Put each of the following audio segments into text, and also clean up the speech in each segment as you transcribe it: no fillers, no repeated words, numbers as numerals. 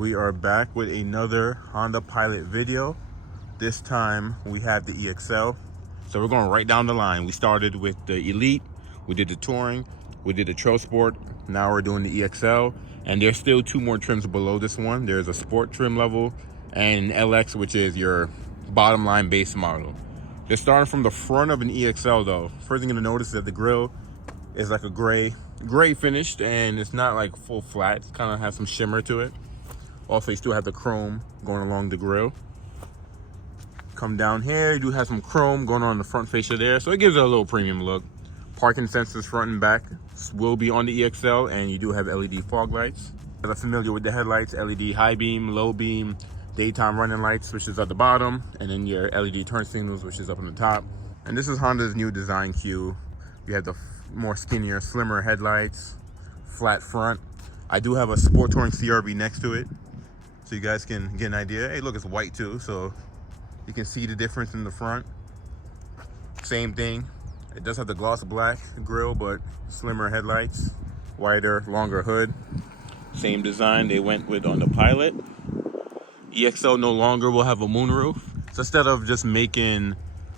We are back with another Honda Pilot video. This time we have the EXL. So we're going right down the line. We started with the Elite, we did the Touring, we did the Trail Sport. Now we're doing the EXL, and there's still two more trims below this one. There's a Sport trim level and an LX, which is your bottom line base model. They're starting from the front of an EXL though. First thing you're gonna notice is that the grille is like a gray finished, and it's not like full flat. It kind of has some shimmer to it. Also, you still have the chrome going along the grille. Come down here, you do have some chrome going on the front fascia there, so it gives it a little premium look. Parking sensors front and back will be on the EXL, and you do have LED fog lights. As I'm familiar with the headlights, LED high beam, low beam, daytime running lights, which is at the bottom, and then your LED turn signals, which is up on the top. And this is Honda's new design cue. You have the more skinnier, slimmer headlights, flat front. I do have a Sport Touring CRV next to it, so you guys can get an idea. Hey, look, it's white too, so you can see the difference in the front. Same thing. It does have the gloss black grille, but slimmer headlights, wider, longer hood. Same design they went with on the Pilot. EXL no longer will have a moonroof. So instead of just making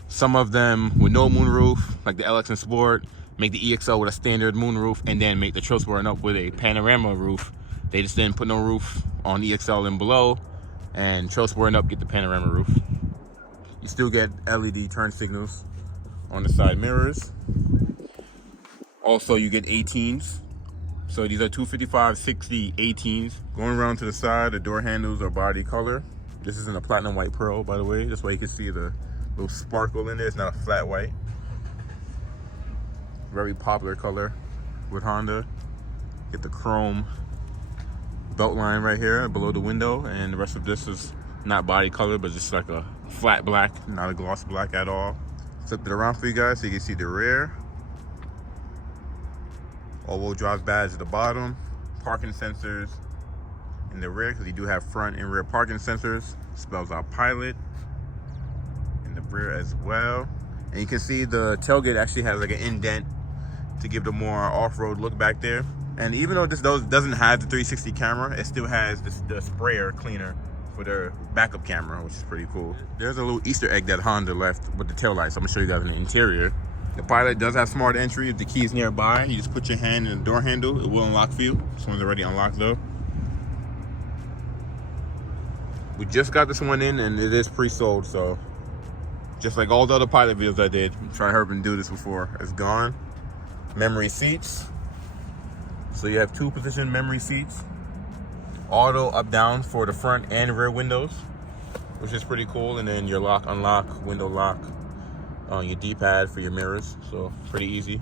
some of them with no moonroof, like the LX and Sport, make the EXL with a standard moonroof, and then make the Trail Sport up with a panorama roof. They just didn't put no roof on EXL and below, and Trail Sport up get the panorama roof. You still get LED turn signals on the side mirrors. Also, you get 18s. So these are 255, 60, 18s. Going around to the side, the door handles are body color. This is in a platinum white pearl, by the way. That's why you can see the little sparkle in there. It's not a flat white. Very popular color with Honda. Get the chrome belt line right here below the window, and the rest of this is not body color, but just like a flat black, not a gloss black at all. Flip it around for you guys so you can see the rear. All-wheel drive badge at the bottom. Parking sensors in the rear, because you do have front and rear parking sensors. Spells out Pilot in the rear as well. And you can see the tailgate actually has like an indent to give the more off-road look back there. And even though this doesn't have the 360 camera, it still has the sprayer cleaner for their backup camera, which is pretty cool. There's a little Easter egg that Honda left with the taillights. I'm gonna show you guys in the interior. The Pilot does have smart entry. If the key is nearby, you just put your hand in the door handle. It will unlock for you. This one's already unlocked though. We just got this one in, and it is pre-sold, so just like all the other Pilot videos I did, try to hurry and do this before it's gone. Memory seats. So you have 2-position memory seats. Auto up down for the front and rear windows, which is pretty cool. And then your lock, unlock, window lock on your D-pad for your mirrors. So pretty easy.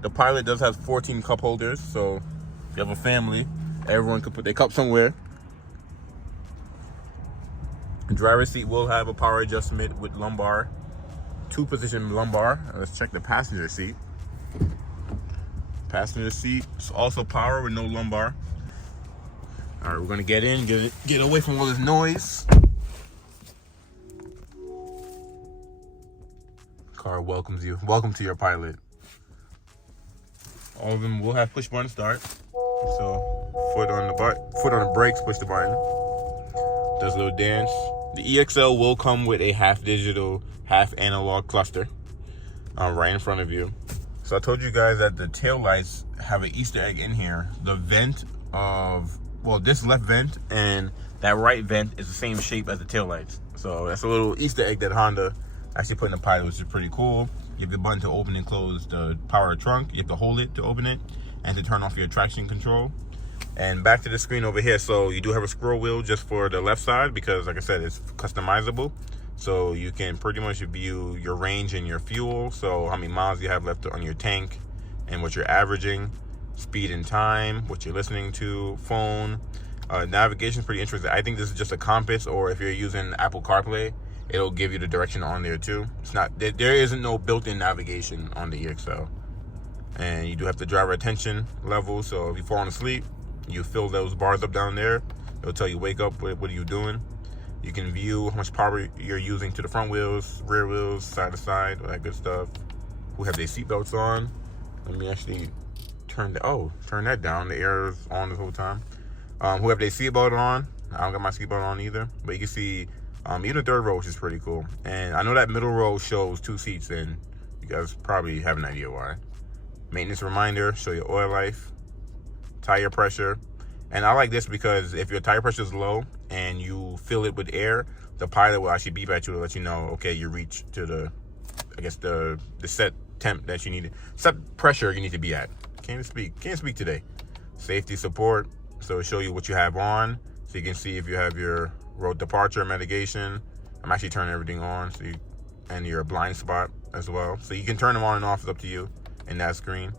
The Pilot does have 14 cup holders. So if you have a family, everyone could put their cup somewhere. The driver's seat will have a power adjustment with lumbar, 2-position lumbar. Let's check the passenger seat. Passenger seat is also power with no lumbar. All right, we're gonna get in, get away from all this noise. Car welcomes you. Welcome to your Pilot. All of them will have push button start. So foot on the brakes, push the button. Does a little dance. The EXL will come with a half digital, half analog cluster right in front of you. So I told you guys that the taillights have an Easter egg in here. The vent of, well, this left vent and that right vent is the same shape as the taillights. So that's a little Easter egg that Honda actually put in the Pilot, which is pretty cool. You have the button to open and close the power trunk. You have to hold it to open it and to turn off your traction control. And back to the screen over here. So you do have a scroll wheel just for the left side because, like I said, it's customizable. So you can pretty much view your range and your fuel. So how many miles you have left on your tank and what you're averaging, speed and time, what you're listening to, phone. Navigation is pretty interesting. I think this is just a compass, or if you're using Apple CarPlay, it'll give you the direction on there too. It's not, there isn't no built-in navigation on the EXL. And you do have the driver attention level. So if you're falling asleep, you fill those bars up down there. It'll tell you, wake up, what are you doing? You can view how much power you're using to the front wheels, rear wheels, side to side, all that good stuff. Who have their seatbelts on? Let me actually turn that down. The air is on this whole time. Who have their seatbelt on? I don't got my seatbelt on either, but you can see even the third row, which is pretty cool. And I know that middle row shows 2 seats, and you guys probably have an idea why. Maintenance reminder, show your oil life, tire pressure. And I like this because if your tire pressure is low and you fill it with air, the pilot will actually beep at you to let you know, okay, you reach to the, I guess the set temp that you need, set pressure you need to be at. Can't speak today. Safety support, so it'll show you what you have on, so you can see if you have your road departure mitigation. I'm actually turning everything on, so you, and your blind spot as well. So you can turn them on and off, it's up to you in that screen.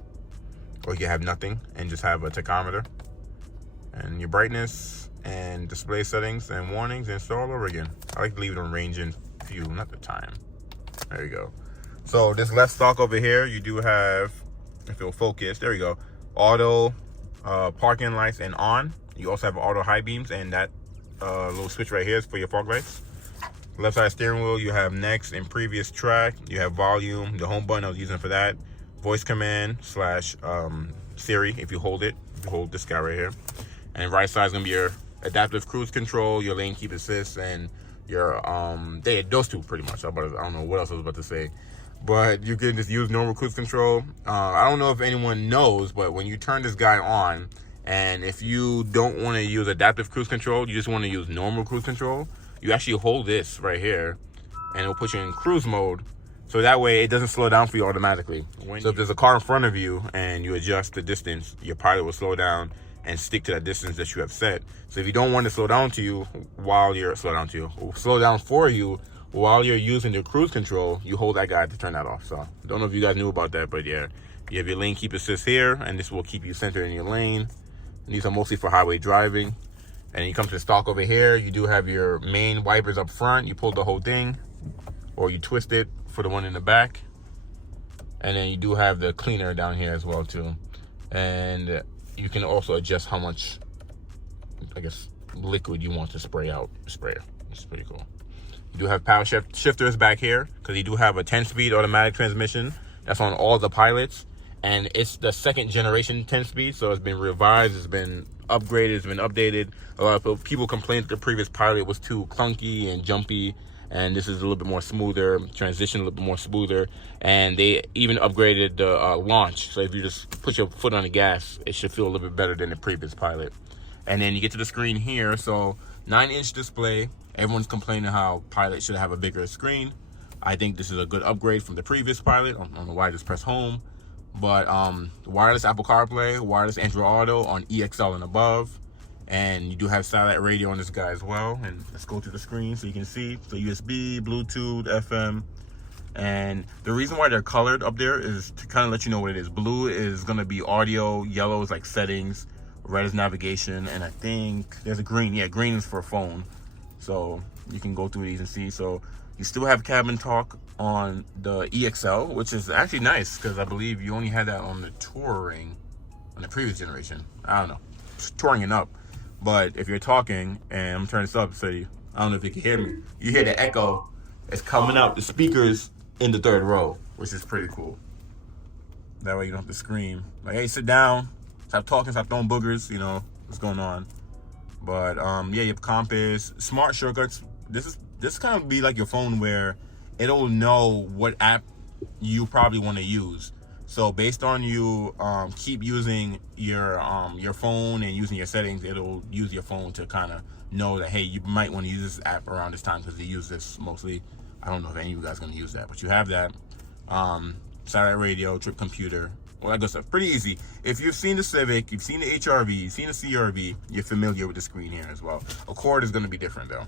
Or you can have nothing and just have a tachometer. And your brightness and display settings and warnings, and start all over again. I like to leave it on range and view, not the time. There you go. So this left stalk over here, you do have, if it'll focus, there you go, auto parking lights and on. You also have auto high beams, and that little switch right here is for your fog lights. Left side steering wheel, you have next and previous track. You have volume, the home button I was using for that. Voice command slash Siri if you hold it. You hold this guy right here. And right side is gonna be your adaptive cruise control, your lane keep assist, and your those two pretty much. I don't know what else I was about to say, but you can just use normal cruise control. I don't know if anyone knows, but when you turn this guy on, and if you don't want to use adaptive cruise control, you just want to use normal cruise control, you actually hold this right here, and it'll put you in cruise mode. So that way it doesn't slow down for you automatically. So if there's a car in front of you and you adjust the distance, your pilot will slow down and stick to that distance that you have set. So if you don't want to slow down for you while you're using the cruise control, you hold that guy to turn that off. So don't know if you guys knew about that, but yeah, you have your lane keep assist here, and this will keep you centered in your lane. And these are mostly for highway driving. And you come to the stalk over here, you do have your main wipers up front. You pull the whole thing, or you twist it for the one in the back. And then you do have the cleaner down here as well too. And you can also adjust how much, I guess, liquid you want to spray out the sprayer. It's pretty cool. You do have power shifters back here, because you do have a 10-speed automatic transmission. That's on all the pilots. And it's the 2nd generation 10-speed, so it's been revised, it's been upgraded, it's been updated. A lot of people complained that the previous pilot was too clunky and jumpy, and this is a little bit more smoother, transition a little bit more smoother. And they even upgraded the launch, so if you just put your foot on the gas, it should feel a little bit better than the previous pilot. And then you get to the screen here, so 9-inch display. Everyone's complaining how pilot should have a bigger screen. I think this is a good upgrade from the previous pilot. I don't know why I just press home. But wireless Apple CarPlay, wireless Android Auto on EXL and above. And you do have satellite radio on this guy as well. And let's go to the screen so you can see. So USB, Bluetooth, FM. And the reason why they're colored up there is to kind of let you know what it is. Blue is going to be audio, yellow is like settings, red is navigation, and I think there's a green. Yeah, green is for phone. So you can go through these and see. So you still have cabin talk on the EXL, which is actually nice, because I believe you only had that on the Touring, on the previous generation. I don't know, Touring and up. But if you're talking, and I'm turning this up so you, I don't know if you can hear me, you hear the echo. It's coming out the speakers in the 3rd row, which is pretty cool. That way you don't have to scream like, hey, sit down, stop talking, stop throwing boogers, you know what's going on. But yeah, you have compass, smart shortcuts. This kind of be like your phone, where it'll know what app you probably want to use. So based on you keep using your phone and using your settings, it'll use your phone to kind of know that, hey, you might want to use this app around this time, because they use this mostly. I don't know if any of you guys are going to use that, but you have that. Satellite radio, trip computer, all that good stuff. Pretty easy. If you've seen the Civic, you've seen the HRV, you've seen the CRV, you're familiar with the screen here as well. Accord is going to be different though.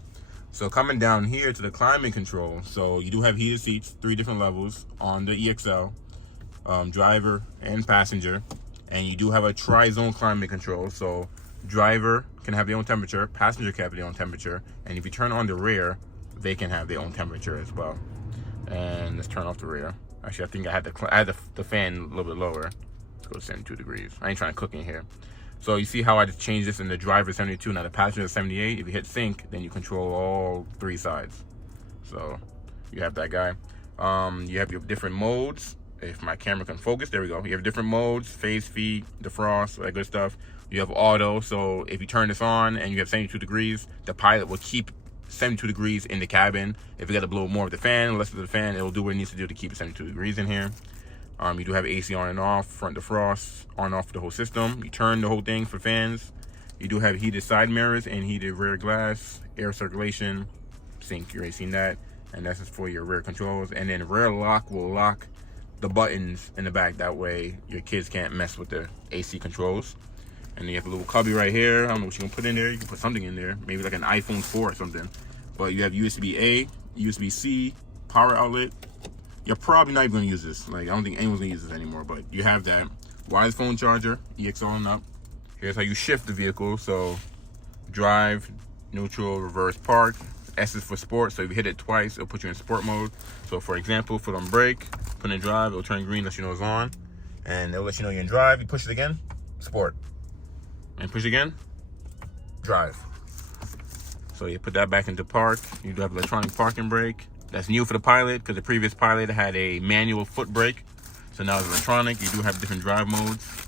So coming down here to the climate control, so you do have heated seats, 3 different levels on the EXL, driver and passenger, and you do have a tri-zone climate control. So driver can have their own temperature, passenger can have their own temperature, and if you turn on the rear, they can have their own temperature as well. And let's turn off the rear. Actually, I think I had the fan a little bit lower. Let's go to 72 degrees. I ain't trying to cook in here. So you see how I just changed this in the driver 72, now the passenger 78. If you hit sync, then you control all 3 sides. So you have that guy. You have your different modes. If my camera can focus, there we go. You have different modes, phase, feed, defrost, all that good stuff. You have auto, so if you turn this on and you have 72 degrees, the pilot will keep 72 degrees in the cabin. If you got to blow more of the fan, less of the fan, it'll do what it needs to do to keep it 72 degrees in here. You do have AC on and off, front defrost, on and off the whole system. You turn the whole thing for fans. You do have heated side mirrors and heated rear glass, air circulation, sync, you already seen that. And that's just for your rear controls. And then rear lock will lock the buttons in the back. That way your kids can't mess with the AC controls. And then you have a little cubby right here. I don't know what you can put in there. You can put something in there, maybe like an iPhone 4 or something. But you have USB-A, USB-C, power outlet. You're probably not even gonna use this. Like, I don't think anyone's gonna use this anymore, but you have that. Wireless phone charger, EXL and up. Here's how you shift the vehicle. So drive, neutral, reverse, park. S is for sport, so if you hit it twice, it'll put you in sport mode. So for example, foot on brake, put in drive, it'll turn green, let you know it's on. And it'll let you know you're in drive. You push it again, sport. And push again, drive. So you put that back into park. You do have electronic parking brake. That's new for the Pilot, because the previous Pilot had a manual foot brake. So now it's electronic. You do have different drive modes.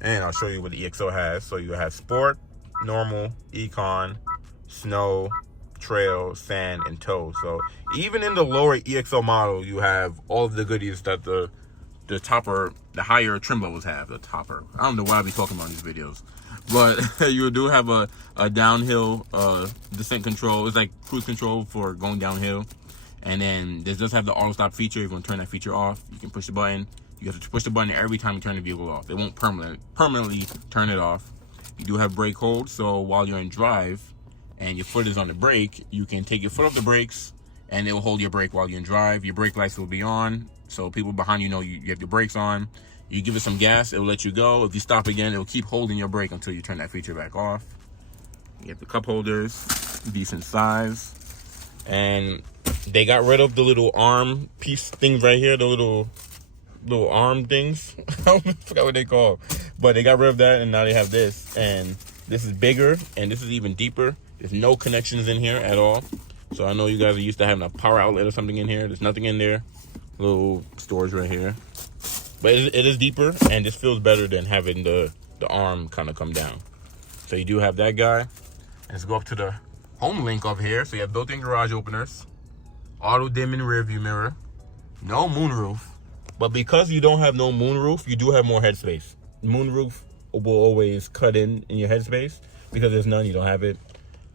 And I'll show you what the EXO has. So you have sport, normal, econ, snow, trail, sand, and tow. So even in the lower EXO model, you have all of the goodies that the higher trim levels have. The topper. I don't know why I be talking about these videos, but you do have a downhill descent control. It's like cruise control for going downhill. And then this does have the auto stop feature. If you want to turn that feature off, you can push the button. You have to push the button every time you turn the vehicle off. It won't permanently turn it off. You do have brake hold, so while you're in drive and your foot is on the brake, you can take your foot off the brakes and it will hold your brake while you're in drive. Your brake lights will be on, so people behind you know you have your brakes on. You give it some gas, it will let you go. If you stop again, it will keep holding your brake until you turn that feature back off. You have the cup holders, decent size. And they got rid of the little arm piece things right here, the little arm things. I forgot what they call, but they got rid of that, and now they have this. And this is bigger, and this is even deeper. There's no connections in here at all. So I know you guys are used to having a power outlet or something in here. There's nothing in there. Little storage right here. But it is deeper, and this feels better than having the arm kind of come down. So you do have that guy. Let's go up to the home link over here. So you have built-in garage openers, auto dimming rear view mirror, no moonroof. But because you don't have no moonroof, you do have more headspace. Moonroof will always cut in your headspace. Because there's none, you don't have it.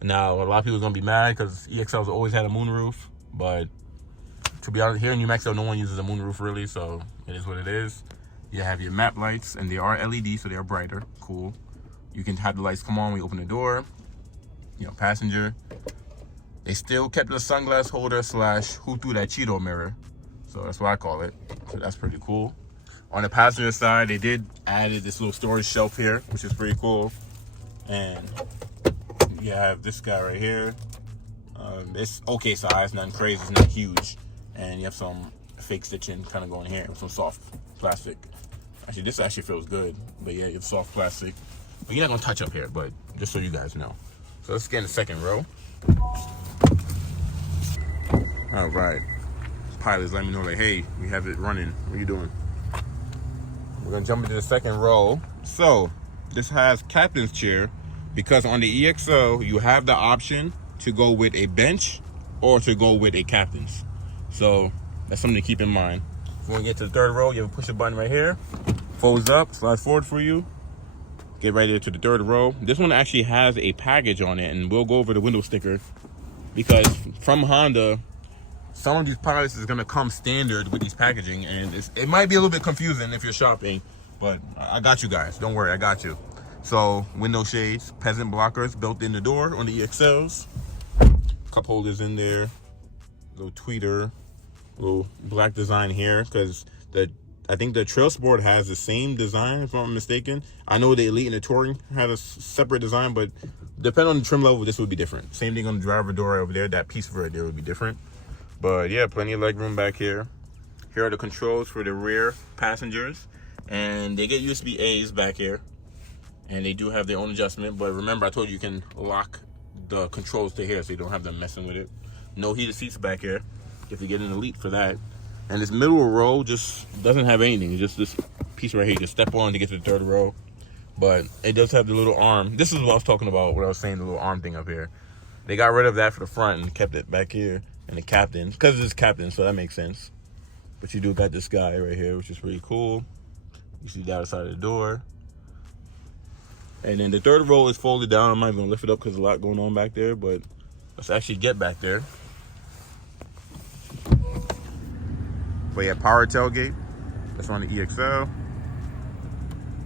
Now, a lot of people are going to be mad because EXL's always had a moonroof. But to be honest, here in New Mexico, no one uses a moonroof really. So it is what it is. You have your map lights, and they are LED, so they are brighter. Cool. You can have the lights come on when you open the door. You know, passenger. They still kept the sunglass holder / who threw that Cheeto mirror. So that's what I call it. So that's pretty cool. On the passenger side, they did added this little storage shelf here, which is pretty cool. And you have this guy right here. It's okay size, nothing crazy, it's not huge. And you have some fake stitching kind of going here with some soft plastic. Actually, this actually feels good. But yeah, you have soft plastic. But you're not gonna touch up here, but just so you guys know. So let's get in the second row. All right. Pilots let me know, like, hey, we have it running. What are you doing? We're gonna jump into the second row. So this has captain's chair, because on the EXO you have the option to go with a bench or to go with a captain's. So that's something to keep in mind. When we get to the third row, you have a push a button right here. Folds up, slides forward for you. Get right there to the third row. This one actually has a package on it, and we'll go over the window sticker, because from Honda, some of these Pilots is gonna come standard with these packaging, and it might be a little bit confusing if you're shopping, but I got you guys. Don't worry, I got you. So window shades, peasant blockers built in the door on the EXLs. Cup holders in there. Little tweeter, little black design here, because I think the Trail Sport has the same design, if I'm not mistaken. I know the Elite and the Touring had a separate design, but depending on the trim level, this would be different. Same thing on the driver door over there. That piece right there would be different. But yeah, plenty of leg room back here. Here are the controls for the rear passengers. And they get USB-A's back here. And they do have their own adjustment. But remember, I told you can lock the controls to here so you don't have them messing with it. No heated seats back here. You have to get an Elite for that. And this middle row just doesn't have anything. Just this piece right here. You just step on to get to the third row. but it does have the little arm. This is what I was talking about, what I was saying, the little arm thing up here. They got rid of that for the front and kept it back here. And the captain, because it's captain, so that makes sense. But you do got this guy right here, which is pretty cool. You see the other side of the door. And then the third row is folded down. I'm not even gonna lift it up because there's a lot going on back there, but let's actually get back there. But yeah, power tailgate. That's on the EXL.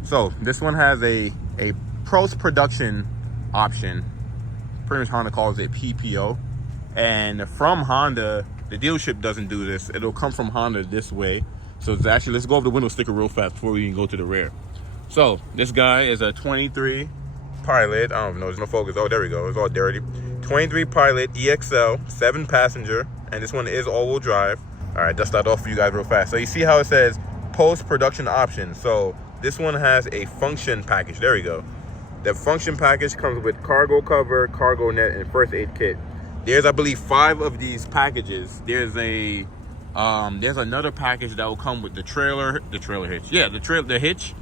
So this one has a post-production option. Pretty much Honda calls it PPO. And from Honda, the dealership doesn't do this. It'll come from Honda this way. So it's actually, let's go over the window sticker real fast before we can go to the rear. So this guy is a 23 Pilot. I don't know, there's no focus. Oh, there we go. It's all dirty. 23 Pilot EXL, 7-passenger, and this one is all-wheel drive. All right, dust that off for you guys real fast. So you see how it says post-production option. So this one has a function package. There we go. The function package comes with cargo cover, cargo net, and first aid kit. There's, I believe, 5 of these packages. There's another package that will come with the trailer hitch. Yeah, the hitch.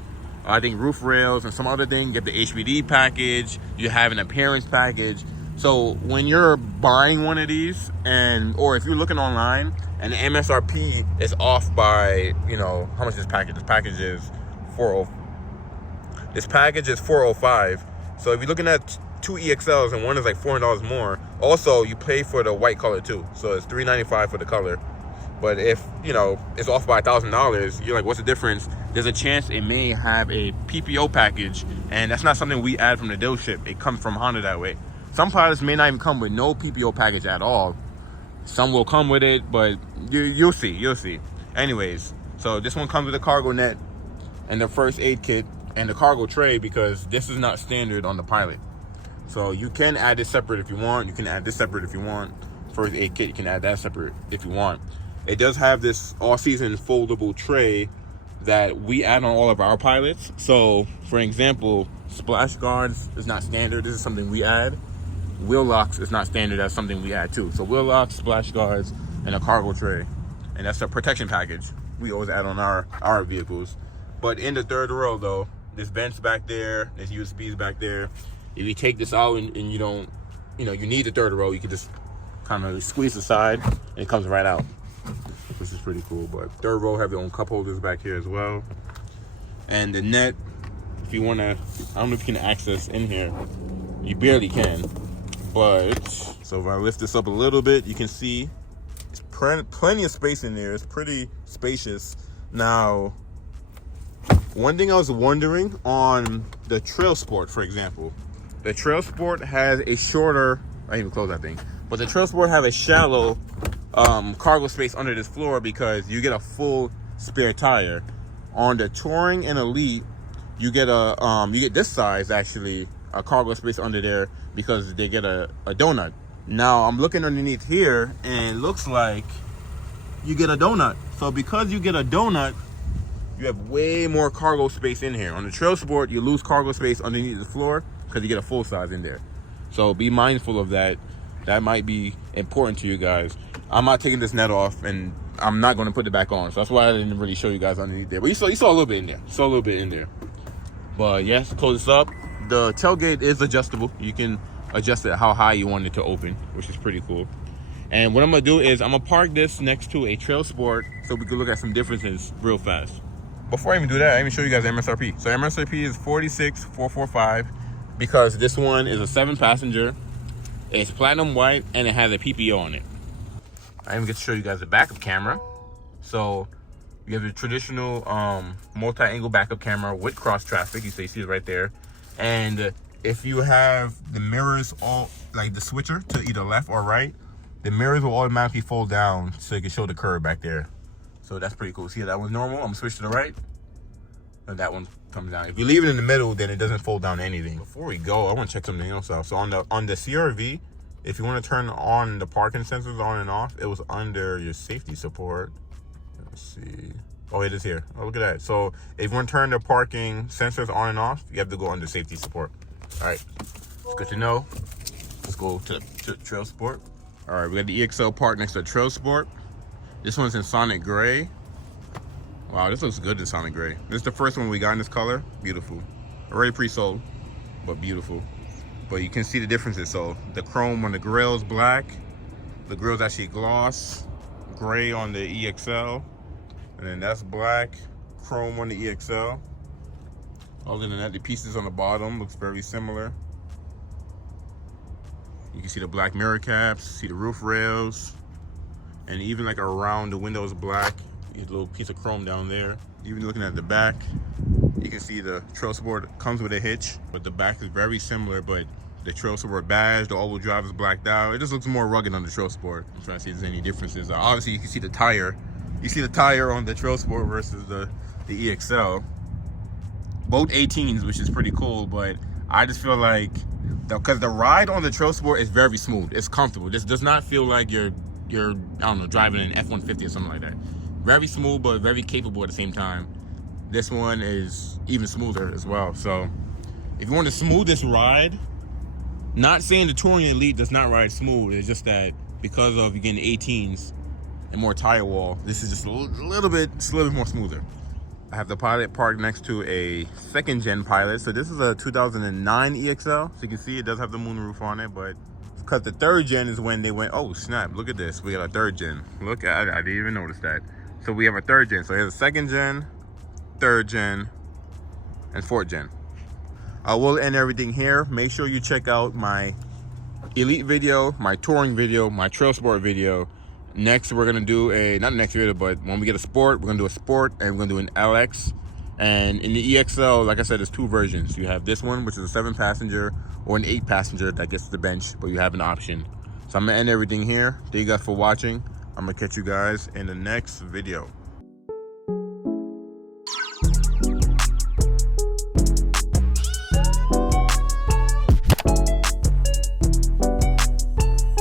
I think roof rails and some other thing. You get the HBD package. You have an appearance package. So when you're buying one of these, or if you're looking online and the MSRP is off by, you know, how much this package? This package is $405. So if you're looking at 2 EXLs and one is like $400 more. Also, you pay for the white color too. So it's $395 for the color. But if, you know, it's off by $1,000, you're like, what's the difference? There's a chance it may have a PPO package, and that's not something we add from the dealership. It comes from Honda that way. Some pilots may not even come with no PPO package at all. Some will come with it, but you'll see. Anyways, so this one comes with a cargo net and the first aid kit and the cargo tray, because this is not standard on the Pilot. So you can add this separate if you want. You can add this separate if you want. First aid kit, you can add that separate if you want. It does have this all-season foldable tray that we add on all of our Pilots. So, for example, splash guards is not standard. This is something we add. Wheel locks is not standard. That's something we add too. So wheel locks, splash guards, and a cargo tray. And that's a protection package we always add on our vehicles. But in the third row, though, there's vents back there. There's USBs back there. If you take this out and you don't, you know, you need the third row, you can just kind of squeeze the side and it comes right out, which is pretty cool. But third row have their own cup holders back here as well. And the net, if you want to, I don't know if you can access in here. You barely can. But, so if I lift this up a little bit, you can see it's plenty of space in there. It's pretty spacious. Now, one thing I was wondering on the Trail Sport, for example, the Trail Sport has a shorter, I didn't even close that thing, but the Trail Sport have a shallow cargo space under this floor because you get a full spare tire. On the Touring and Elite, you get this size actually, a cargo space under there because they get a donut. Now I'm looking underneath here and it looks like you get a donut. So because you get a donut, you have way more cargo space in here. On the Trail Sport, you lose cargo space underneath the floor because you get a full size in there. So be mindful of that. That might be important to you guys. I'm not taking this net off and I'm not going to put it back on. So that's why I didn't really show you guys underneath there. But you saw a little bit in there. Saw a little bit in there. But yes, close this up. The tailgate is adjustable. You can adjust it how high you want it to open, which is pretty cool. And what I'm going to do is I'm going to park this next to a Trail Sport so we can look at some differences real fast. Before I even do that, I even show you guys the MSRP. So MSRP is $46,445 because this one is a 7-passenger. It's platinum white and it has a PPO on it. I even get to show you guys the backup camera. So you have the traditional multi-angle backup camera with cross traffic. You see it right there. And if you have the mirrors all, like the switcher to either left or right, the mirrors will automatically fold down so you can show the curve back there. So that's pretty cool. See, that one's normal. I'm gonna switch to the right, and that one comes down. If you leave it in the middle, then it doesn't fold down anything. Before we go, I want to check something else out. So on the CRV, if you want to turn on the parking sensors on and off, it was under your safety support. Let's see. Oh, it is here. Oh, look at that. So if you want to turn the parking sensors on and off, you have to go under safety support. All right, it's good to know. Let's go to Trail Sport. All right, we got the EXL parked next to the Trail Sport. This one's in Sonic Gray. Wow, this looks good in Sonic Gray. This is the first one we got in this color. Beautiful. Already pre-sold, but beautiful. But you can see the differences. So the chrome on the grill is black. The grill's actually gloss, gray on the EXL. And then that's black, chrome on the EXL. Other than that, the pieces on the bottom looks very similar. You can see the black mirror caps, see the roof rails, and even like around the window is black. You get a little piece of chrome down there. Even looking at the back, you can see the trail support comes with a hitch, but the back is very similar, but the trail support badge, the all-wheel drive is blacked out. It just looks more rugged on the trail support. I'm trying to see if there's any differences. Obviously, you can see the tire. You see the tire on the trail sport versus the EXL. Both 18s, which is pretty cool, but I just feel like, because the ride on the trail sport is very smooth. It's comfortable. This does not feel like you're I don't know, driving an F-150 or something like that. Very smooth, but very capable at the same time. This one is even smoother as well. So if you want the smoothest ride, not saying the Touring Elite does not ride smooth, it's just that because of you getting 18s and more tire wall, this is just a little bit more smoother. I have the Pilot parked next to a second gen Pilot. So this is a 2009 EXL. So you can see it does have the moonroof on it, but because the third gen is when they went, oh snap, look at this. We got a third gen. Look, I didn't even notice that. So we have a third gen. So here's a second gen, third gen, and fourth gen. I will end everything here. Make sure you check out my Elite video, my Touring video, my Trail Sport video. Next, we're gonna do not next video, but when we get a Sport, we're gonna do a Sport, and we're gonna do an LX. And in the EXL, like I said, there's two versions. You have this one, which is a 7-passenger, or an 8-passenger that gets to the bench, but you have an option. So I'm gonna end everything here. Thank you guys for watching. I'm gonna catch you guys in the next video.